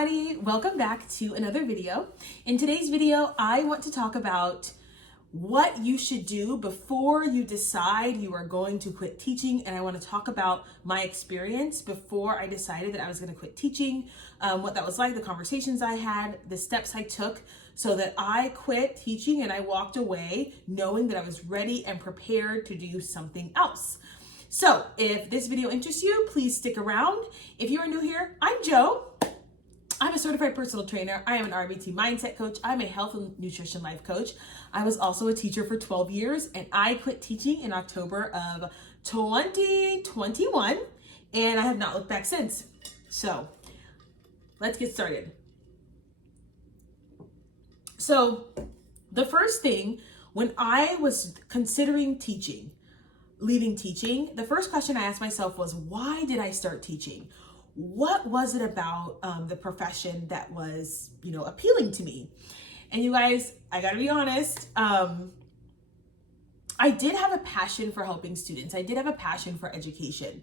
everybody, welcome back to another video. In today's video, I want to talk about what you should do before you decide you are going to quit teaching. And I want to talk about my experience before I decided that I was going to quit teaching, what that was like, the conversations I had, the steps I took so that I quit teaching and I walked away knowing that I was ready and prepared to do something else. So if this video interests you, please stick around. If you are new here, I'm Jo. I'm a certified personal trainer. I am an RBT mindset coach. I'm a health and nutrition life coach. I was also a teacher for 12 years and I quit teaching in October of 2021 and I have not looked back since. So let's get started. So the first thing, when I was considering leaving teaching, the first question I asked myself was, why did I start teaching? What was it about the profession that was, appealing to me? And you guys, I gotta be honest, I did have a passion for helping students. I did have a passion for education.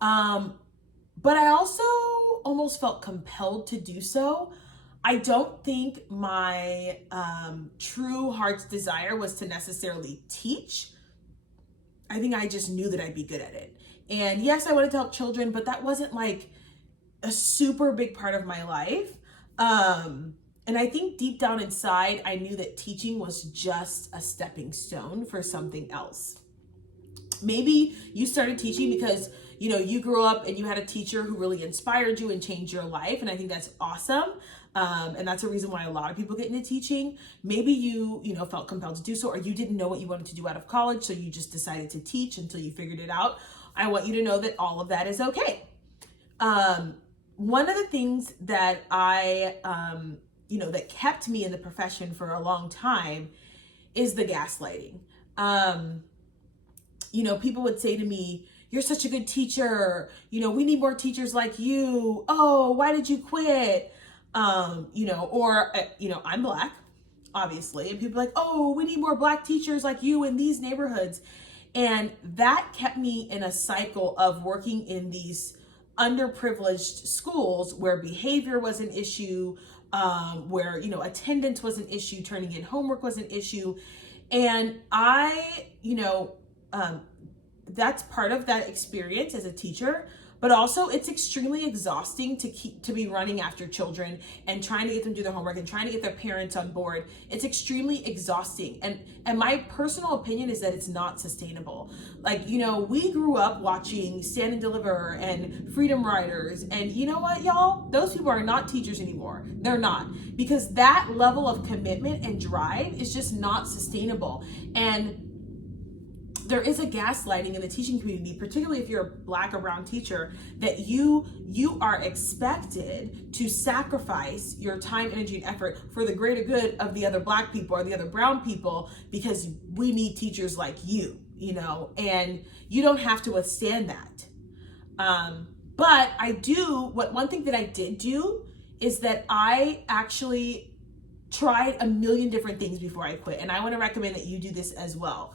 But I also almost felt compelled to do so. I don't think my true heart's desire was to necessarily teach. I think I just knew that I'd be good at it. And yes, I wanted to help children, but that wasn't like a super big part of my life. And I think deep down inside, I knew that teaching was just a stepping stone for something else. Maybe you started teaching because, you grew up and you had a teacher who really inspired you and changed your life. And I think that's awesome. And that's a reason why a lot of people get into teaching. Maybe you felt compelled to do so, or you didn't know what you wanted to do out of college. So you just decided to teach until you figured it out. I want you to know that all of that is okay. One of the things that that kept me in the profession for a long time is the gaslighting. People would say to me, "You're such a good teacher. We need more teachers like you. Oh, why did you quit?" I'm Black, obviously. And people are like, "Oh, we need more Black teachers like you in these neighborhoods." And that kept me in a cycle of working in these underprivileged schools where behavior was an issue, where, attendance was an issue, turning in homework was an issue. And that's part of that experience as a teacher, but also it's extremely exhausting to be running after children and trying to get them to do their homework and trying to get their parents on board. It's extremely exhausting. And my personal opinion is that it's not sustainable. We grew up watching Stand and Deliver and Freedom Riders, and you know what, y'all? Those people are not teachers anymore. They're not, because that level of commitment and drive is just not sustainable. And there is a gaslighting in the teaching community, particularly if you're a Black or brown teacher, that you are expected to sacrifice your time, energy, and effort for the greater good of the other Black people or the other brown people, because we need teachers like you, and you don't have to withstand that. But one thing that I did do is that I actually tried a million different things before I quit. And I want to recommend that you do this as well.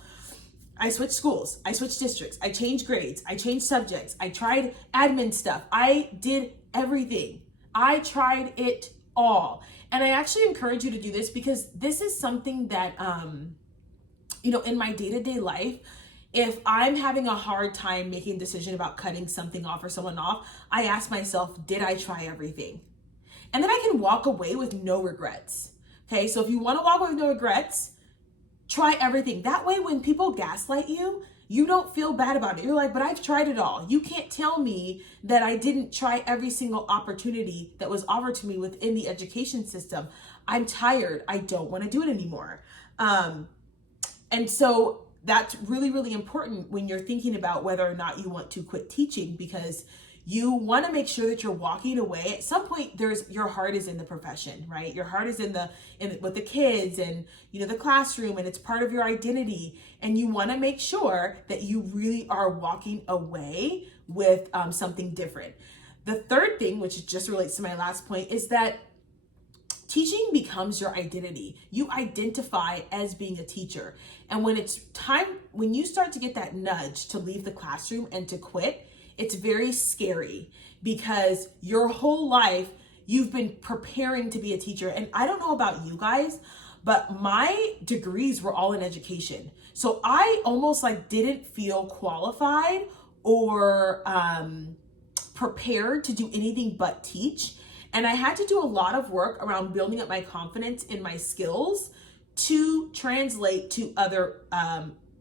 I switched schools, I switched districts, I changed grades, I changed subjects, I tried admin stuff. I did everything. I tried it all. And I actually encourage you to do this because this is something that, in my day-to-day life, if I'm having a hard time making a decision about cutting something off or someone off, I ask myself, did I try everything? And then I can walk away with no regrets. Okay, so if you want to walk away with no regrets, try everything. That way, when people gaslight you, you don't feel bad about it. You're like, but I've tried it all. You can't tell me that I didn't try every single opportunity that was offered to me within the education system. I'm tired. I don't want to do it anymore. And so that's really, really important when you're thinking about whether or not you want to quit teaching, because you want to make sure that you're walking away. At some point, your heart is in the profession, right? Your heart is with the kids and the classroom, and it's part of your identity. And you want to make sure that you really are walking away with something different. The third thing, which just relates to my last point, is that teaching becomes your identity. You identify as being a teacher. And when it's time, when you start to get that nudge to leave the classroom and to quit, it's very scary, because your whole life you've been preparing to be a teacher. And I don't know about you guys, but my degrees were all in education. So I almost like didn't feel qualified or prepared to do anything but teach. And I had to do a lot of work around building up my confidence in my skills to translate to other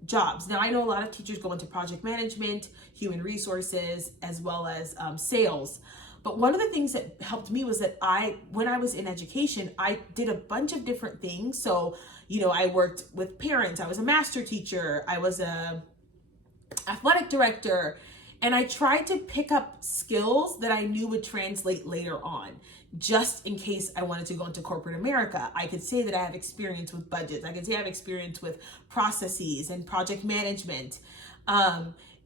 jobs. Now, I know a lot of teachers go into project management, human resources, as well as sales. But one of the things that helped me was that when I was in education, I did a bunch of different things. So, I worked with parents. I was a master teacher. I was a athletic director. And I tried to pick up skills that I knew would translate later on, just in case I wanted to go into corporate America. I could say that I have experience with budgets. I could say I have experience with processes and project management.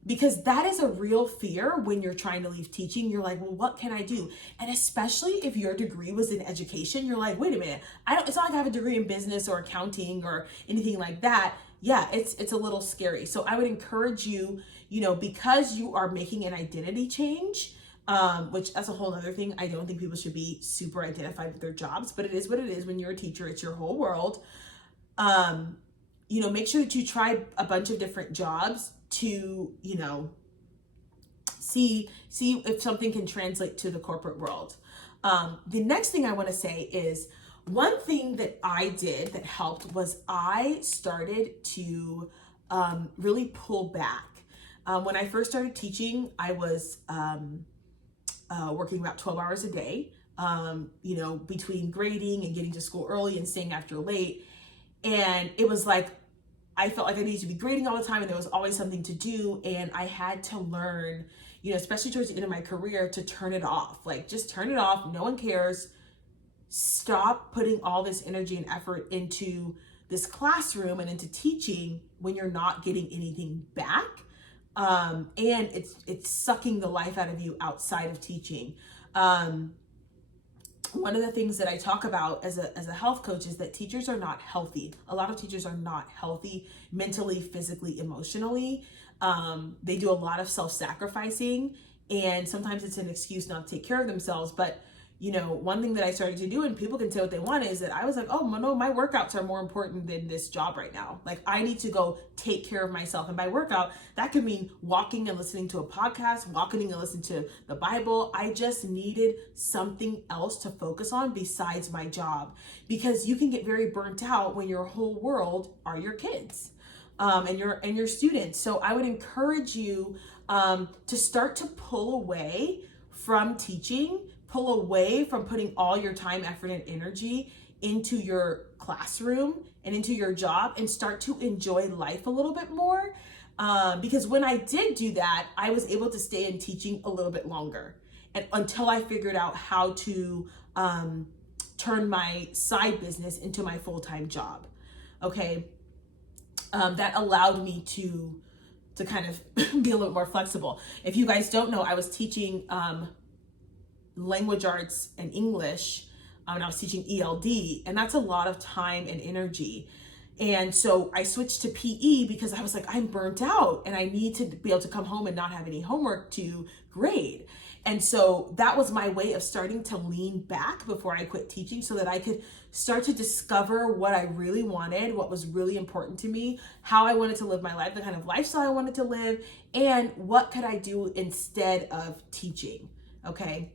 Because that is a real fear when you're trying to leave teaching. You're like, well, what can I do? And especially if your degree was in education, you're like, wait a minute, it's not like I have a degree in business or accounting or anything like that. Yeah, it's a little scary. So I would encourage you, because you are making an identity change, which that's a whole other thing. I don't think people should be super identified with their jobs, but it is what it is. When you're a teacher, it's your whole world. Make sure that you try a bunch of different jobs to, see if something can translate to the corporate world. The next thing I want to say is, one thing that I did that helped was I started to really pull back. When I first started teaching, I was working about 12 hours a day, between grading and getting to school early and staying after late. And it was like, I felt like I needed to be grading all the time and there was always something to do. And I had to learn, especially towards the end of my career, to turn it off. Like, just turn it off. No one cares. Stop putting all this energy and effort into this classroom and into teaching when you're not getting anything back. And it's sucking the life out of you outside of teaching. One of the things that I talk about as a health coach is that teachers are not healthy. A lot of teachers are not healthy mentally, physically, emotionally. They do a lot of self-sacrificing, and sometimes it's an excuse not to take care of themselves. But one thing that I started to do, and people can say what they want, is that I was like, oh no, my workouts are more important than this job right now. Like, I need to go take care of myself. And by workout, that could mean walking and listening to a podcast, walking and listening to the Bible. I just needed something else to focus on besides my job, because you can get very burnt out when your whole world are your kids and your students. So I would encourage you to start to pull away from teaching. Pull away from putting all your time, effort, and energy into your classroom and into your job, and start to enjoy life a little bit more. Because when I did do that, I was able to stay in teaching a little bit longer, and until I figured out how to turn my side business into my full-time job. Okay, that allowed me to kind of be a little bit more flexible. If you guys don't know, I was teaching language arts and English, and I was teaching ELD, and that's a lot of time and energy. And so I switched to PE because I was like, I'm burnt out and I need to be able to come home and not have any homework to grade. And so that was my way of starting to lean back before I quit teaching, so that I could start to discover what I really wanted, what was really important to me, how I wanted to live my life, the kind of lifestyle I wanted to live, and what could I do instead of teaching. Okay.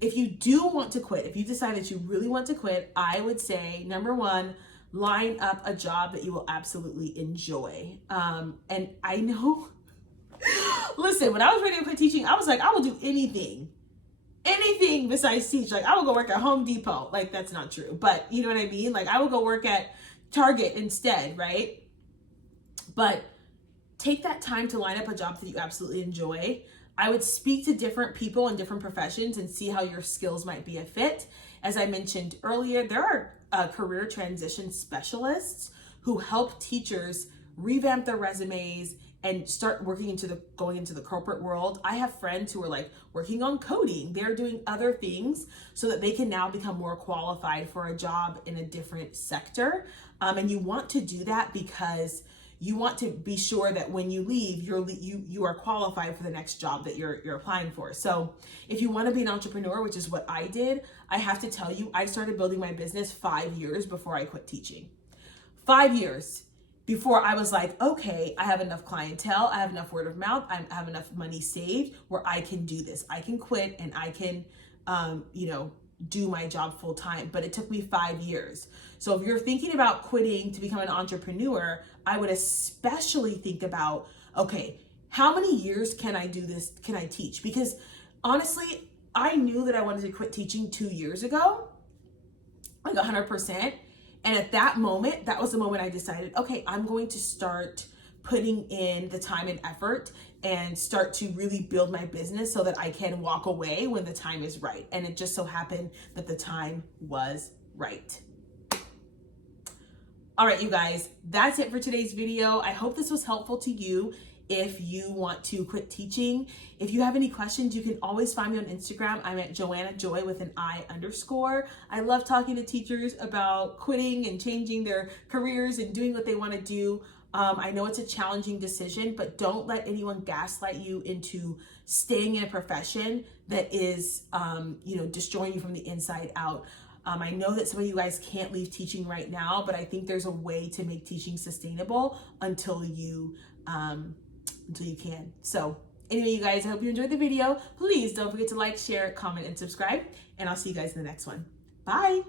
If you do want to quit, if you decide that you really want to quit, I would say, number one, line up a job that you will absolutely enjoy. And I know, listen, when I was ready to quit teaching, I was like, I will do anything besides teach. Like, I will go work at Home Depot. Like, that's not true, but you know what I mean? Like, I will go work at Target instead, right? But take that time to line up a job that you absolutely enjoy. I would speak to different people in different professions and see how your skills might be a fit. As I mentioned earlier, there are career transition specialists who help teachers revamp their resumes and start going into the corporate world. I have friends who are like working on coding. They're doing other things so that they can now become more qualified for a job in a different sector. And you want to do that because you want to be sure that when you leave, you are qualified for the next job that you're applying for. So if you want to be an entrepreneur, which is what I did, I have to tell you, I started building my business 5 years before I quit teaching. 5 years before I was like, okay, I have enough clientele, I have enough word of mouth, I have enough money saved where I can do this. I can quit and I can, do my job full time. But it took me 5 years. So if you're thinking about quitting to become an entrepreneur, I would especially think about, okay, how many years can I do this? Can I teach? Because honestly, I knew that I wanted to quit teaching 2 years ago, like 100%. And at that moment, that was the moment I decided, okay, I'm going to start putting in the time and effort and start to really build my business so that I can walk away when the time is right. And it just so happened that the time was right. All right, you guys, that's it for today's video. I hope this was helpful to you if you want to quit teaching. If you have any questions, you can always find me on Instagram. I'm at Joanna Joy with an I_. I love talking to teachers about quitting and changing their careers and doing what they want to do. I know it's a challenging decision, but don't let anyone gaslight you into staying in a profession that is, destroying you from the inside out. I know that some of you guys can't leave teaching right now, but I think there's a way to make teaching sustainable until you can. So anyway, you guys, I hope you enjoyed the video. Please don't forget to like, share, comment, and subscribe, and I'll see you guys in the next one. Bye.